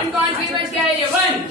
One consequence क्या है ये? One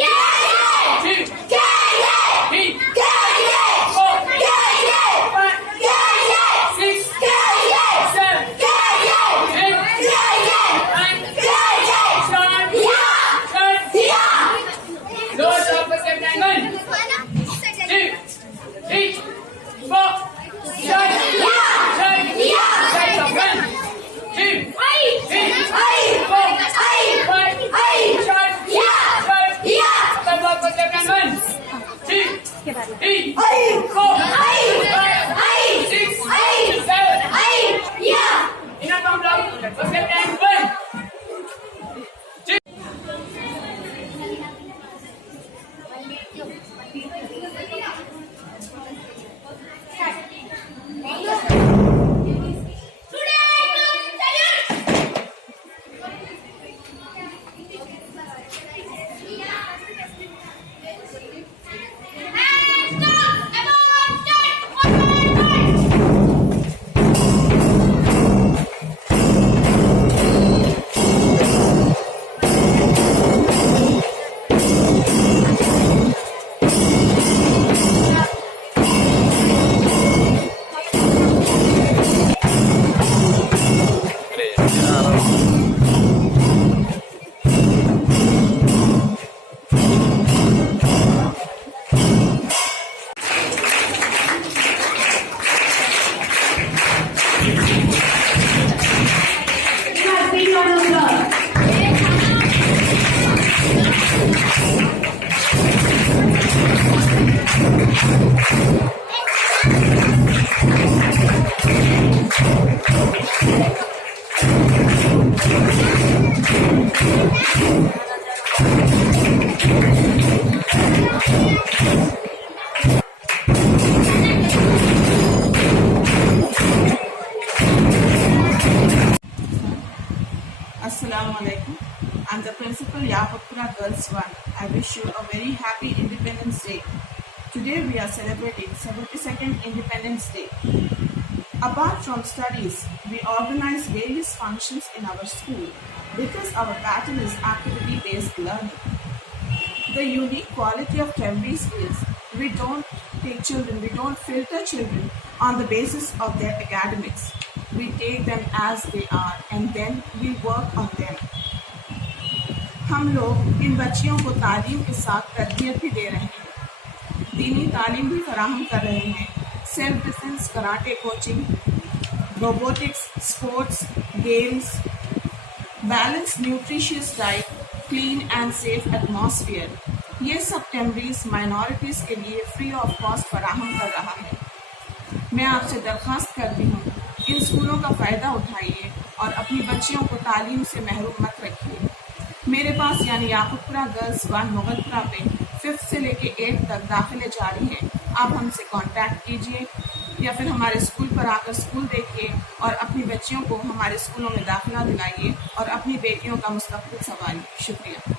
Assalamualaikum. I'm the principal Yapakpura Girls 1. I wish you a very happy Independence Day. Today we are celebrating 72nd Independence Day. Apart from studies, we organize various functions in our school because our pattern is activity-based learning. The unique quality of Temries is we don't filter children on the basis of their academics. We take them as they are and then we work on them. हम लोग इन बच्चियों को तालीम के साथ तरबियत भी दे रहे हैं, दीनी तालीम भी फराहम कर रहे हैं, self defence, karate coaching, robotics, sports, games, balance nutritious diet, clean and safe atmosphere, ये सब टेम्बरीज माइनॉरिटीज़ के लिए फ्री ऑफ कॉस्ट फराहम कर रहा है। मैं आपसे दरख्वास्त करती हूँ, इन स्कूलों का फ़ायदा उठाइए और अपनी बच्चियों को तालीम से महरूम मत रखिए। मेरे पास यानी याकूबपुरा गर्ल्स 1 मुगलपुरा पे 5th से लेके 8th तक दाखिले जारी हैं। आप हमसे कांटेक्ट कीजिए या फिर हमारे स्कूल पर आकर स्कूल देखिए और अपनी बच्चियों को हमारे स्कूलों में दाखिला दिलाइए और अपनी बेटियों का मुस्तकबिल संवारिए। शुक्रिया।